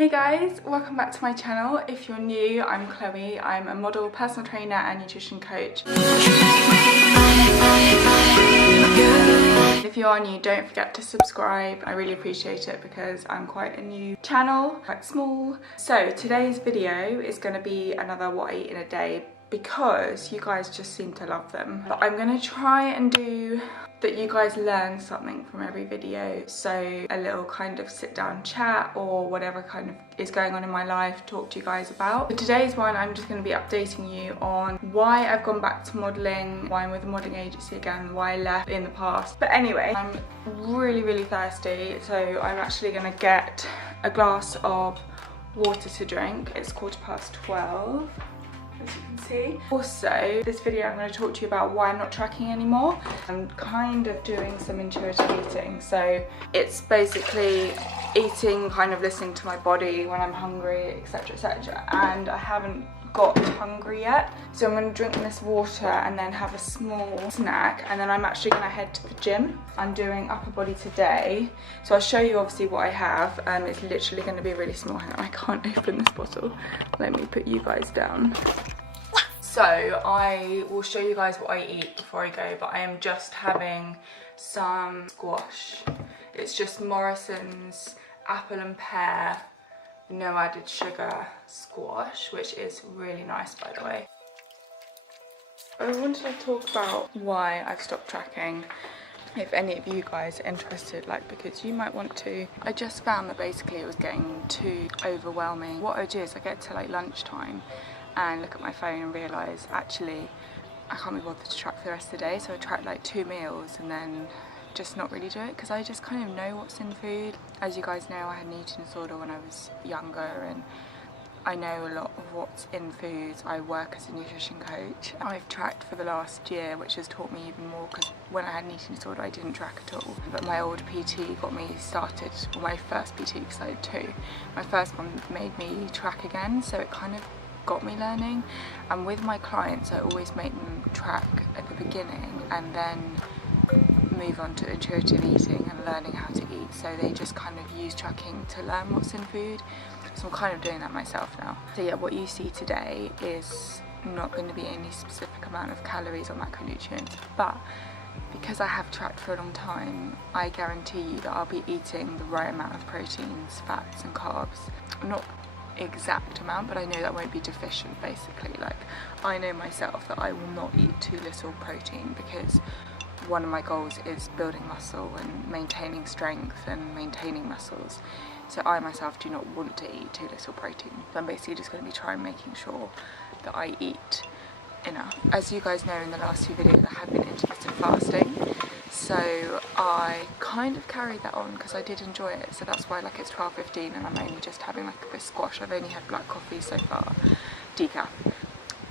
Hey guys, welcome back to my channel. If you're new, I'm Chloe. I'm a model, personal trainer and nutrition coach. If you are new, don't forget to subscribe. I really appreciate it because I'm quite a new channel, quite small. So today's video is going to be another what I eat in a day because you guys just seem to love them. But I'm going to try and do that you guys learn something from every video, so a little kind of sit down chat or whatever kind of is going on in my life, talk to you guys about. For today's one, I'm just going to be updating you on why I've gone back to modelling, why I'm with a modelling agency again, why I left in the past. But anyway, I'm really thirsty, so I'm actually going to get a glass of water to drink. It's 12:15. As you can see. Also, this video I'm going to talk to you about why I'm not tracking anymore. I'm kind of doing some intuitive eating, so it's basically eating, kind of listening to my body when I'm hungry, etc, and I haven't got hungry yet, so I'm going to drink this water and then have a small snack, and then I'm actually going to head to the gym. I'm doing upper body today, so I'll show you obviously what I have. It's literally going to be really small. Hang on, I can't open this bottle. Let me put you guys down. So I will show you guys what I eat before I go, but I am just having some squash. It's just Morrison's apple and pear, no added sugar squash, which is really nice, by the way. I wanted to talk about why I've stopped tracking, if any of you guys are interested, because you might want to. I just found that basically it was getting too overwhelming. What I do is I get to lunchtime and look at my phone and realise actually I can't be bothered to track for the rest of the day, so I track 2 meals and then just not really do it because I just kind of know what's in food. As you guys know, I had an eating disorder when I was younger and I know a lot of what's in foods. I work as a nutrition coach. I've tracked for the last year, which has taught me even more because when I had an eating disorder I didn't track at all. But my old PT got me started, or my first PT, because I had 2. My first one made me track again, so it kind of got me learning. And with my clients I always make them track at the beginning and then move on to intuitive eating and learning how to eat, so they just kind of use tracking to learn what's in food. So I'm kind of doing that myself now. So yeah, what you see today is not going to be any specific amount of calories or macronutrients, but because I have tracked for a long time, I guarantee you that I'll be eating the right amount of proteins, fats and carbs. Not exact amount, but I know that won't be deficient. Basically, I know myself that I will not eat too little protein because one of my goals is building muscle and maintaining strength and maintaining muscles, so I myself do not want to eat too little protein. So I'm basically just going to be trying making sure that I eat enough. As you guys know, in the last 2 videos I have been intermittent fasting, so I kind of carried that on because I did enjoy it. So that's why it's 12:15 and I'm only just having this squash. I've only had black coffee so far, decaf.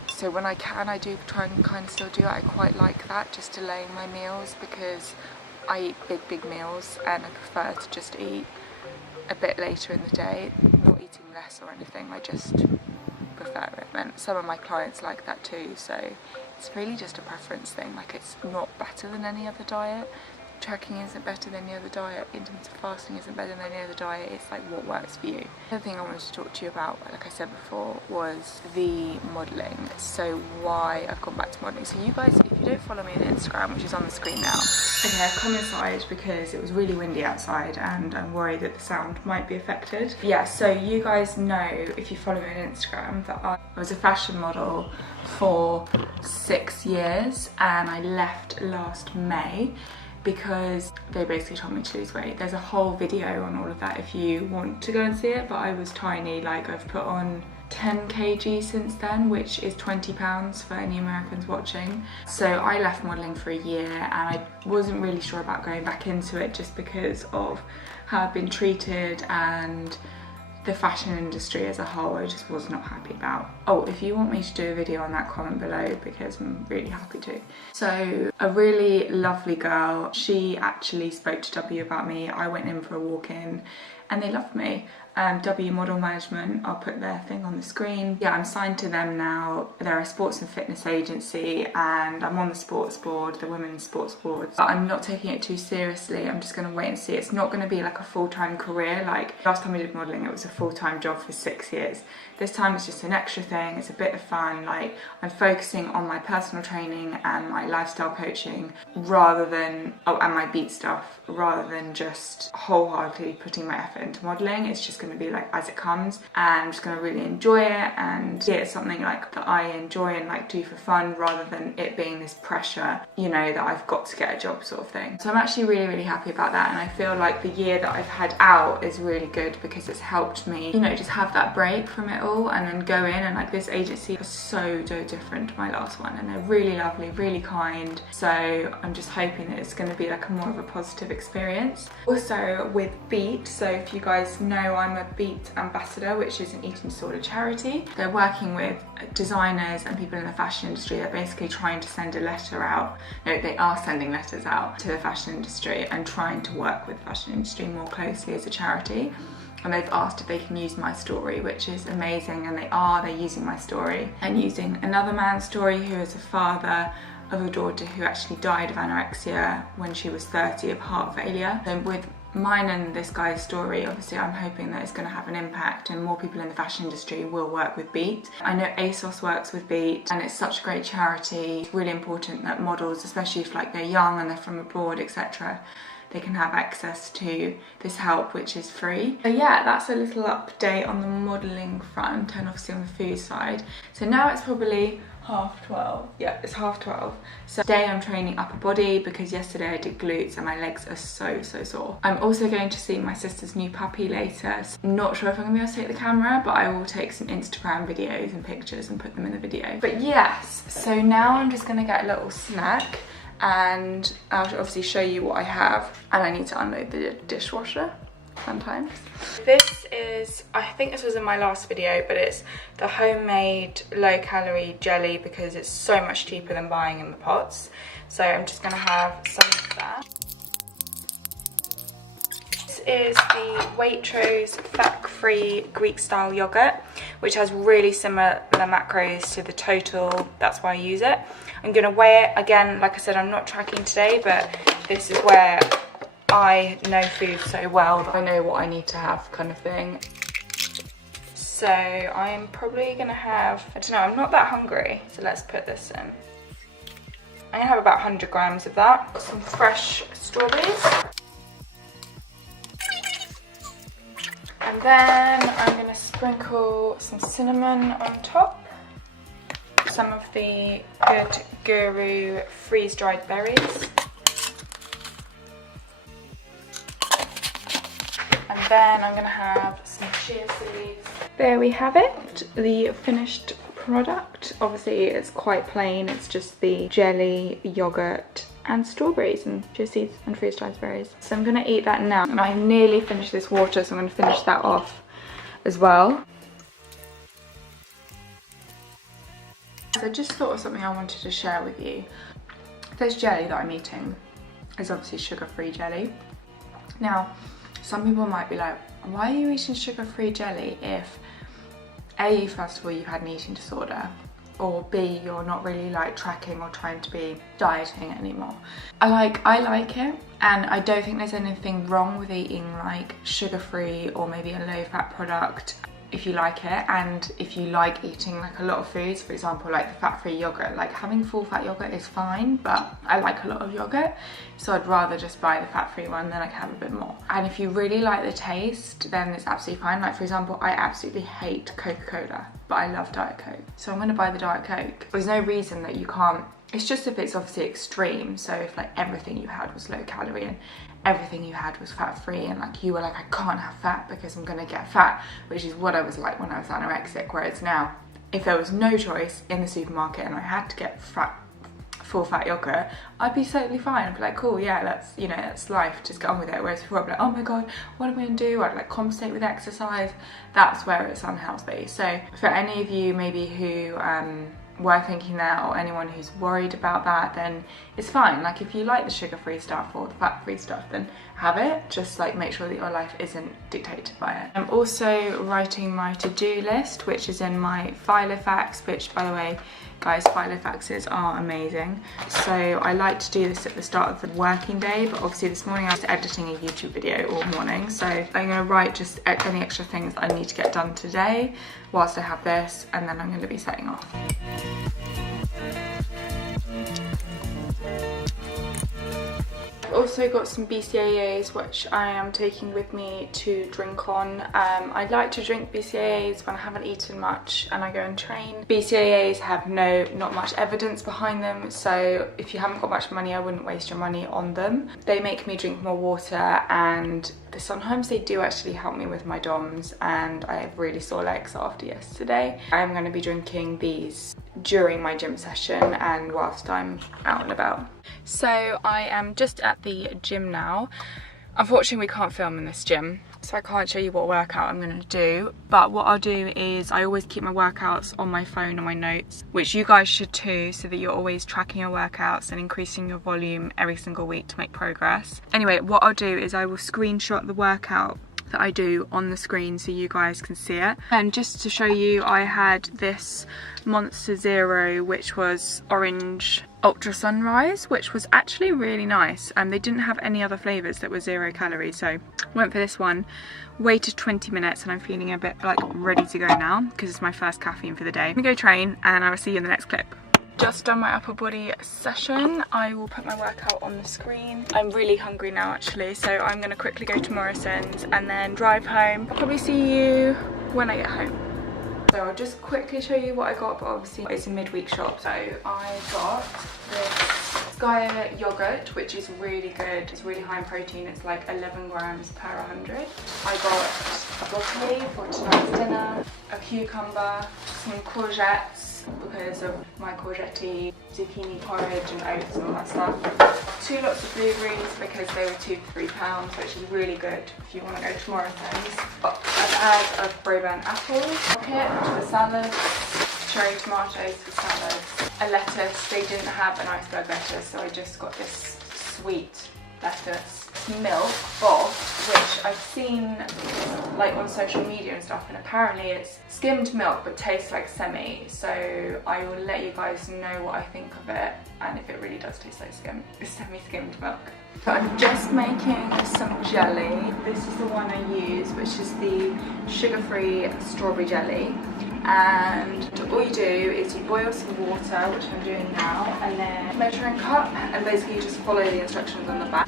So when I can, I do try and kind of still do that. I quite like that, just delaying my meals, because I eat big meals and I prefer to just eat a bit later in the day, not eating less or anything. I just prefer it, and some of my clients like that too, so it's really just a preference thing. It's not better than any other diet. Tracking isn't better than any other diet, intermittent fasting isn't better than any other diet. It's what works for you. The other thing I wanted to talk to you about, like I said before, was the modelling. So why I've gone back to modelling. So you guys, if you don't follow me on Instagram, which is on the screen now. Okay, I've come inside because it was really windy outside and I'm worried that the sound might be affected. Yeah, so you guys know, if you follow me on Instagram, that I was a fashion model for 6 years and I left last May because they basically told me to lose weight. There's a whole video on all of that if you want to go and see it, but I was tiny. I've put on 10 kg since then, which is £20 for any Americans watching. So I left modelling for a year and I wasn't really sure about going back into it just because of how I've been treated and the fashion industry as a whole. I just was not happy about. Oh, if you want me to do a video on that, comment below because I'm really happy to. So a really lovely girl, she actually spoke to W about me. I went in for a walk-in and they loved me. W Model Management. I'll put their thing on the screen. Yeah, I'm signed to them now. They're a sports and fitness agency, and I'm on the sports board, the women's sports board. But I'm not taking it too seriously. I'm just going to wait and see. It's not going to be like a full-time career. Like last time we did modelling, it was a full-time job for 6 years. This time it's just an extra thing. It's a bit of fun. Like I'm focusing on my personal training and my lifestyle coaching rather than, and my beat stuff, rather than just wholeheartedly putting my effort into modelling. It's just going to be like as it comes, and I'm just going to really enjoy it, and yeah, it's something like that I enjoy and like do for fun rather than it being this pressure, you know, that I've got to get a job sort of thing. So I'm actually really happy about that, and I feel like the year that I've had out is really good because it's helped me, you know, just have that break from it all and then go in, and like this agency is so different to my last one, and they're really lovely, really kind. So I'm just hoping that it's going to be like a more of a positive experience. Also with Beat, so if you guys know, I'm a Beat ambassador, which is an eating disorder charity. They're working with designers and people in the fashion industry. They're basically trying to send a letter out. No, they are sending letters out to the fashion industry and trying to work with the fashion industry more closely as a charity. And they've asked if they can use my story, which is amazing, and they're using my story and using another man's story who is a father of a daughter who actually died of anorexia when she was 30 of heart failure. And with mine and this guy's story, obviously I'm hoping that it's going to have an impact and more people in the fashion industry will work with Beat. I know ASOS works with Beat, and it's such a great charity. It's really important that models, especially if like they're young and they're from abroad, etc., they can have access to this help, which is free. So yeah, that's a little update on the modelling front and obviously on the food side. So now it's probably 12:30. Yeah, it's 12:30. So today I'm training upper body because yesterday I did glutes and my legs are so sore. I'm also going to see my sister's new puppy later. So I'm not sure if I'm gonna be able to take the camera, but I will take some Instagram videos and pictures and put them in the video. But yes, so now I'm just gonna get a little snack, and I'll obviously show you what I have, and I need to unload the dishwasher sometimes. This is, I think this was in my last video, but it's the homemade low-calorie jelly because it's so much cheaper than buying in the pots. So I'm just gonna have some of that. This is the Waitrose fat-free Greek-style yogurt, which has really similar macros to the Total. That's why I use it. I'm gonna weigh it again. Like I said, I'm not tracking today, but this is where I know food so well that I know what I need to have, kind of thing. So I'm probably gonna have, I don't know, I'm not that hungry, so let's put this in. I'm gonna have about 100 grams of that. Got some fresh strawberries. And then I'm gonna sprinkle some cinnamon on top. Some of the Good Guru freeze-dried berries. And then I'm gonna have some chia seeds. There we have it, the finished product. Obviously it's quite plain, it's just the jelly, yogurt, and strawberries and chia seeds and freeze-dried berries. So I'm gonna eat that now. And I nearly finished this water, so I'm gonna finish that off as well. So I just thought of something I wanted to share with you. This jelly that I'm eating is obviously sugar-free jelly. Now, some people might be like, why are you eating sugar-free jelly if A, first of all, you've had an eating disorder, or B, you're not really like tracking or trying to be dieting anymore? I like it, and I don't think there's anything wrong with eating like sugar-free or maybe a low-fat product if you like it, and if you like eating like a lot of foods, for example like the fat-free yogurt. Like having full fat yogurt is fine, but I like a lot of yogurt, so I'd rather just buy the fat-free one, then I can have a bit more. And if you really like the taste, then it's absolutely fine. Like for example, I absolutely hate Coca-Cola, but I love Diet Coke, so I'm gonna buy the Diet Coke. There's no reason that you can't. It's just if it's obviously extreme, so if like everything you had was low calorie and everything you had was fat free, and like you were like, I can't have fat because I'm gonna get fat, which is what I was like when I was anorexic. Whereas now, if there was no choice in the supermarket and I had to get full fat yogurt, I'd be totally fine. I'd be like, cool, yeah, that's, you know, that's life, just get on with it. Whereas before I'd be like, oh my god, what am I gonna do? I'd like compensate with exercise. That's where it's unhealthy. So for any of you maybe who worth thinking that, or anyone who's worried about that, then it's fine. Like if you like the sugar-free stuff or the fat-free stuff, then have it. Just like make sure that your life isn't dictated by it. I'm also writing my to-do list, which is in my Filofax, which by the way, guys, Filofaxes are amazing. So I like to do this at the start of the working day, but obviously this morning I was editing a YouTube video all morning, so I'm gonna write just any extra things that I need to get done today whilst I have this, and then I'm gonna be setting off. I've also got some BCAAs which I am taking with me to drink on. I like to drink BCAAs when I haven't eaten much and I go and train. BCAAs have not much evidence behind them, so if you haven't got much money, I wouldn't waste your money on them. They make me drink more water, and sometimes they do actually help me with my DOMs, and I have really sore legs after yesterday. I'm going to be drinking these during my gym session and whilst I'm out and about. So I am just at the gym now. Unfortunately, we can't film in this gym, so I can't show you what workout I'm going to do, but what I'll do is I always keep my workouts on my phone and my notes, which you guys should too, so that you're always tracking your workouts and increasing your volume every single week to make progress. Anyway, what I'll do is I will screenshot the workout that I do on the screen so you guys can see it. And just to show you, I had this Monster Zero, which was orange ultra sunrise, which was actually really nice, and they didn't have any other flavors that were 0 calories, so went for this one. Waited 20 minutes and I'm feeling a bit like ready to go now because it's my first caffeine for the day. I'm gonna go train and I will see you in the next clip. Just done my upper body session. I will put my workout on the screen. I'm really hungry now actually, so I'm gonna quickly go to Morrison's and then drive home. I'll probably see you when I get home. So I'll just quickly show you what I got, but obviously it's a midweek shop. So I got this Sky yogurt, which is really good. It's really high in protein. It's like 11 grams per 100. I got a broccoli for tonight's dinner, a cucumber, some courgettes because of my courgette, zucchini porridge and oats and all that stuff. 2 lots of blueberries because they were £2 for £3, which is really good if you want to go to Morrison's. But I've had a Brabant apple, pocket for salad, cherry tomatoes for salads, a lettuce. They didn't have an iceberg lettuce, so I just got this sweet lettuce. Milk broth, which I've seen like on social media and stuff, and apparently it's skimmed milk but tastes like semi, so I will let you guys know what I think of it and if it really does taste like semi-skimmed milk. So I'm just making some jelly. This is the one I use, which is the sugar-free strawberry jelly, and all you do is you boil some water, which I'm doing now, and then measuring cup, and basically you just follow the instructions on the back.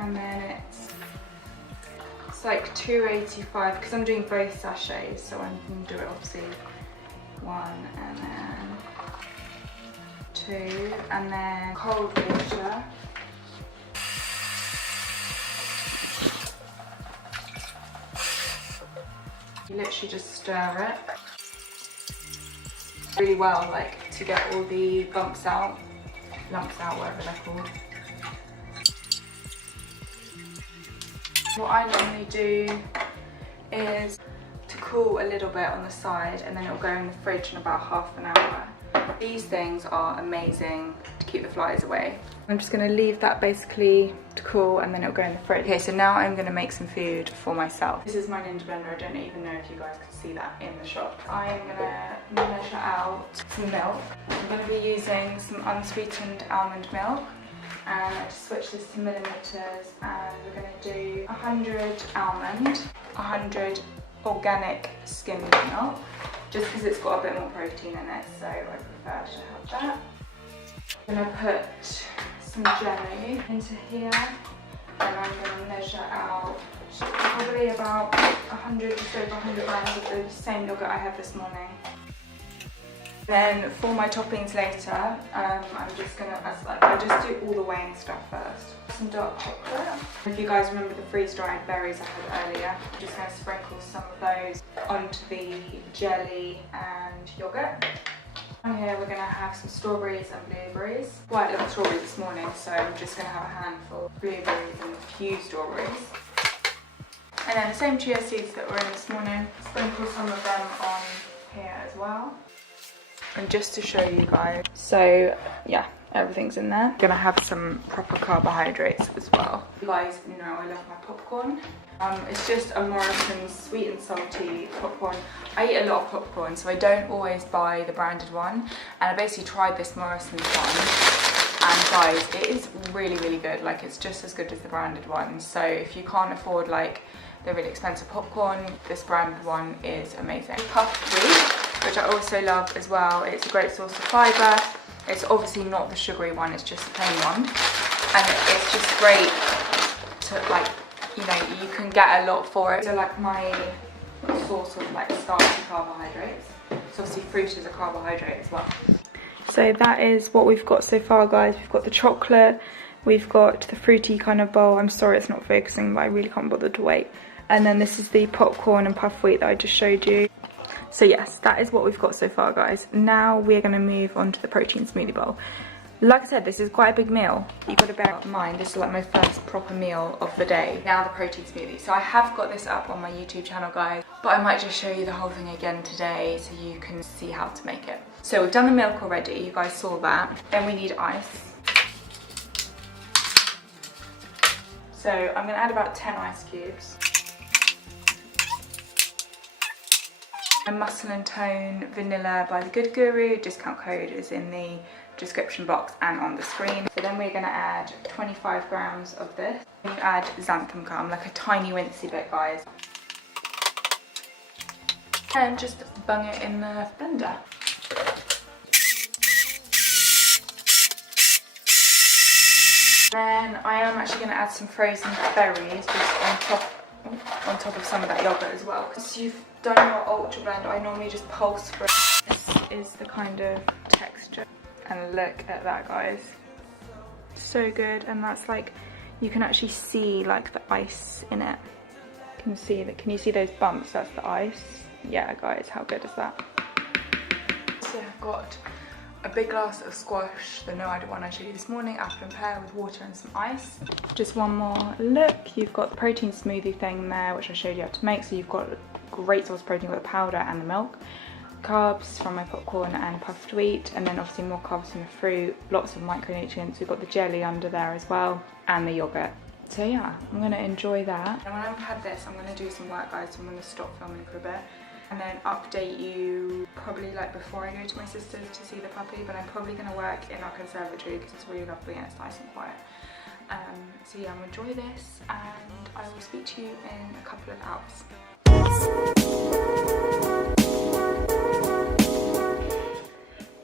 And then it's like $2.85 because I'm doing both sachets, so I'm going to do it obviously 1 and then 2, and then cold water. You literally just stir it really well, like to get all the lumps out, whatever they're called. What I normally do is to cool a little bit on the side, and then it'll go in the fridge in about half an hour. These things are amazing to keep the flies away. I'm just going to leave that basically to cool, and then it'll go in the fridge. Okay, so now I'm going to make some food for myself. This is my Ninja blender. I don't even know if you guys can see that in the shop. I am going to measure out some milk. I'm going to be using some unsweetened almond milk. And I just switch this to milliliters, and we're going to do 100 almond, 100 organic skimmed milk, just because it's got a bit more protein in it, so I prefer to have that. I'm going to put some jelly into here, and I'm going to measure out probably about 100, just over 100 grams of the same yogurt I had this morning. Then for my toppings later, I'm just gonna, I just do all the weighing stuff first. Some dark chocolate. If you guys remember the freeze-dried berries I had earlier, I'm just gonna sprinkle some of those onto the jelly and yogurt. And here we're gonna have some strawberries and blueberries. Quite a little strawberries this morning, so I'm just gonna have a handful of blueberries and a few strawberries. And then the same chia seeds that were in this morning, sprinkle some of them on here as well. And just to show you guys, so yeah, everything's in there. I'm gonna have some proper carbohydrates as well. You guys know I love my popcorn. It's just a Morrison's sweet and salty popcorn. I eat a lot of popcorn, so I don't always buy the branded one. And I basically tried this Morrison's one, and guys, it is really, really good. Like, it's just as good as the branded one. So if you can't afford like the really expensive popcorn, this branded one is amazing. Puffed wheat, which I also love as well. It's a great source of fibre. It's obviously not the sugary one, it's just the plain one. And it's just great to, like, you know, you can get a lot for it. So like my source of like starchy carbohydrates. So obviously fruit is a carbohydrate as well. So that is what we've got so far, guys. We've got the chocolate, we've got the fruity kind of bowl. I'm sorry it's not focusing, but I really can't bother to wait. And then this is the popcorn and puff wheat that I just showed you. So yes, that is what we've got so far, guys. Now we're going to move on to the protein smoothie bowl. Like I said, this is quite a big meal. You've got to bear in mind, this is like my first proper meal of the day. Now the protein smoothie. So I have got this up on my YouTube channel, guys, but I might just show you the whole thing again today so you can see how to make it. So we've done the milk already, you guys saw that. Then we need ice. So I'm going to add about 10 ice cubes. And Muscle and Tone Vanilla by The Good Guru. Discount code is in the description box and on the screen. So then we're going to add 25 grams of this. You add xanthan gum, like a tiny wincy bit, guys. And just bung it in the blender. Then I am actually going to add some frozen berries just on top of some of that yogurt as well. Because you've done your ultra blend, I normally just pulse for it. This is the kind of texture. And look at that, guys. So good. And that's like, you can actually see like the ice in it. Can you see those bumps? That's the ice. Yeah, guys, how good is that? So I've got a big glass of squash, the no added one I showed you this morning, apple and pear with water and some ice. Just one more look. You've got the protein smoothie thing there, which I showed you how to make. So you've got a great source of protein with the powder and the milk. Carbs from my popcorn and puffed wheat, and then obviously more carbs from the fruit, lots of micronutrients. We've got the jelly under there as well, and the yogurt. So yeah, I'm gonna enjoy that. And when I've had this, I'm gonna do some work, guys, so I'm gonna stop filming for a bit and then update you probably like before I go to my sister's to see the puppy. But I'm probably gonna work in our conservatory because it's really lovely and it's nice and quiet. So yeah, I'm gonna enjoy this, and I will speak to you in a couple of hours.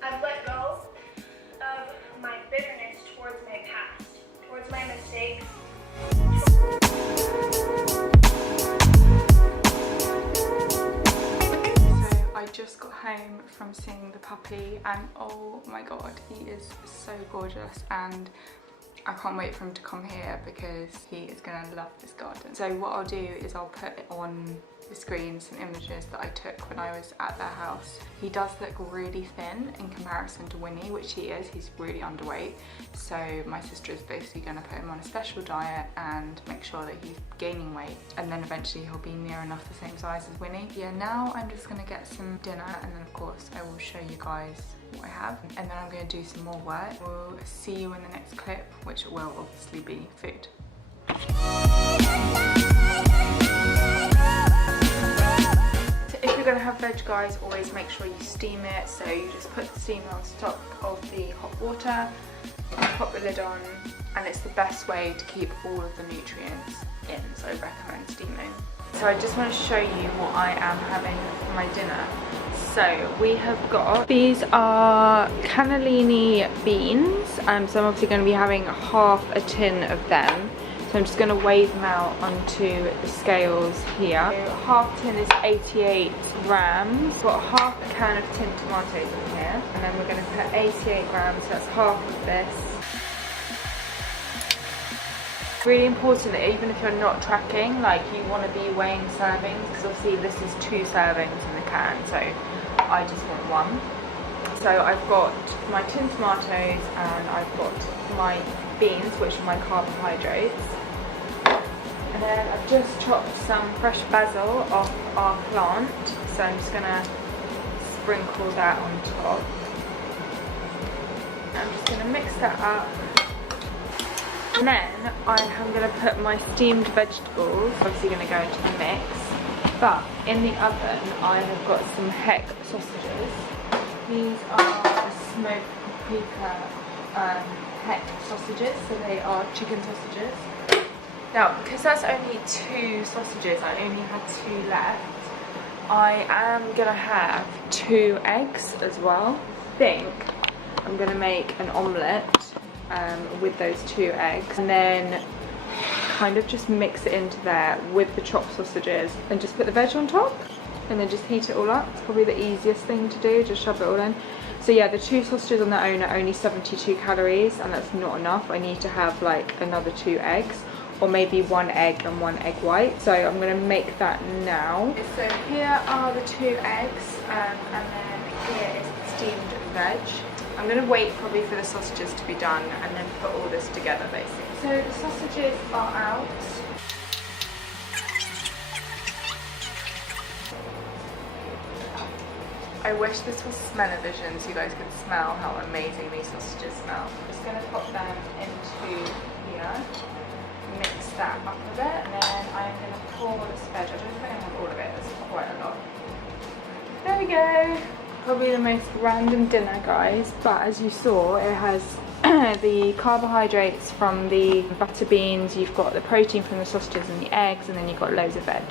I've let go of my bitterness towards my past, towards my mistakes. So I just got home from seeing the puppy, and oh my god, he is so gorgeous, and I can't wait for him to come here because he is going to love this garden. So what I'll do is I'll put on the screen some images that I took when I was at their house. He does look really thin in comparison to Winnie, which he is. He's really underweight. So my sister is basically going to put him on a special diet and make sure that he's gaining weight, and then eventually he'll be near enough the same size as Winnie. Yeah, now I'm just going to get some dinner, and then of course I will show you guys what I have, and then I'm going to do some more work. We'll see you in the next clip, which will obviously be food. So if you're going to have veg, guys, always make sure you steam it. So you just put the steamer on top of the hot water, pop the lid on, and it's the best way to keep all of the nutrients in, so I recommend steaming. So I just want to show you what I am having for my dinner. So we have got, these are cannellini beans, so I'm obviously going to be having half a tin of them. So I'm just going to weigh them out onto the scales here. So half tin is 88 grams. We've got half a can of tinned tomatoes in here, and then we're going to put 88 grams, so that's half of this. Really important that even if you're not tracking, like, you want to be weighing servings, because obviously this is 2 servings in the can, so I just want 1. So I've got my tinned tomatoes, and I've got my beans, which are my carbohydrates, and then I've just chopped some fresh basil off our plant, so I'm just gonna sprinkle that on top. I'm just going to mix that up. And then I am going to put my steamed vegetables, obviously going to go into the mix. But in the oven, I have got some heck sausages. These are smoked paprika heck sausages, so they are chicken sausages. Now, because that's only 2 sausages, I only had 2 left. I am gonna have 2 eggs as well. I think I'm gonna make an omelette with those 2 eggs, and then kind of just mix it into there with the chopped sausages and just put the veg on top and then just heat it all up. It's probably the easiest thing to do, just shove it all in. So yeah, the 2 sausages on their own are only 72 calories, and that's not enough. I need to have like another 2 eggs, or maybe 1 egg and 1 egg white. So I'm gonna make that now. So here are the 2 eggs, and then here is the steamed veg. I'm gonna wait probably for the sausages to be done and then put all this together basically. So the sausages are out. I wish this was smell-o-vision so you guys could smell how amazing these sausages smell. I'm just gonna pop them into here, mix that up a bit, and then I'm gonna pour this veg. I don't think I have all of it, there's quite a lot. There we go. Probably the most random dinner, guys, but as you saw, it has the carbohydrates from the butter beans, you've got the protein from the sausages and the eggs, and then you've got loads of veg.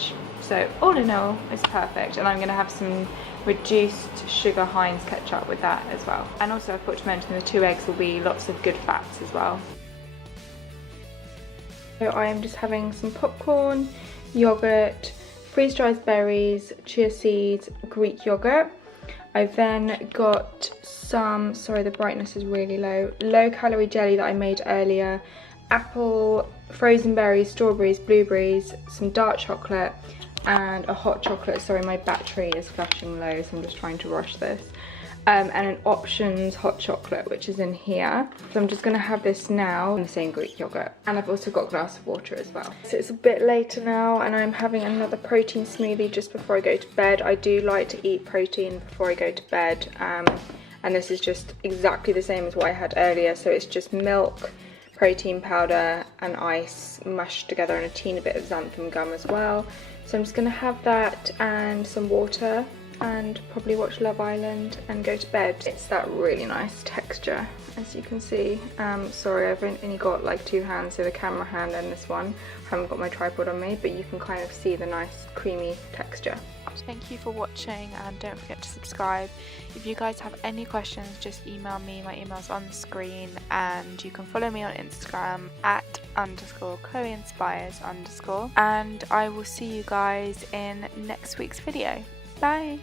So all in all, it's perfect. And I'm going to have some reduced sugar Heinz ketchup with that as well. And also I forgot to mention the 2 eggs will be lots of good fats as well. So I am just having some popcorn, yogurt, freeze-dried berries, chia seeds, Greek yogurt. I've then got some, sorry the brightness is really low calorie jelly that I made earlier, apple, frozen berries, strawberries, blueberries, some dark chocolate and a hot chocolate. Sorry, my battery is flashing low, so I'm just trying to rush this. And an options hot chocolate, which is in here. So I'm just gonna have this now in the same Greek yogurt. And I've also got a glass of water as well. So it's a bit later now and I'm having another protein smoothie just before I go to bed. I do like to eat protein before I go to bed. And this is just exactly the same as what I had earlier. So it's just milk, protein powder and ice mashed together, and a teeny bit of xanthan gum as well. So I'm just gonna have that and some water and probably watch Love Island and go to bed. It's that really nice texture, as you can see. Sorry, I've only got like 2 hands, so the camera hand and this one. I haven't got my tripod on me, but you can kind of see the nice creamy texture. Thank you for watching, and don't forget to subscribe. If you guys have any questions, just email me. My email's on the screen, and you can follow me on Instagram @_ChloeInspires_. And I will see you guys in next week's video. Bye!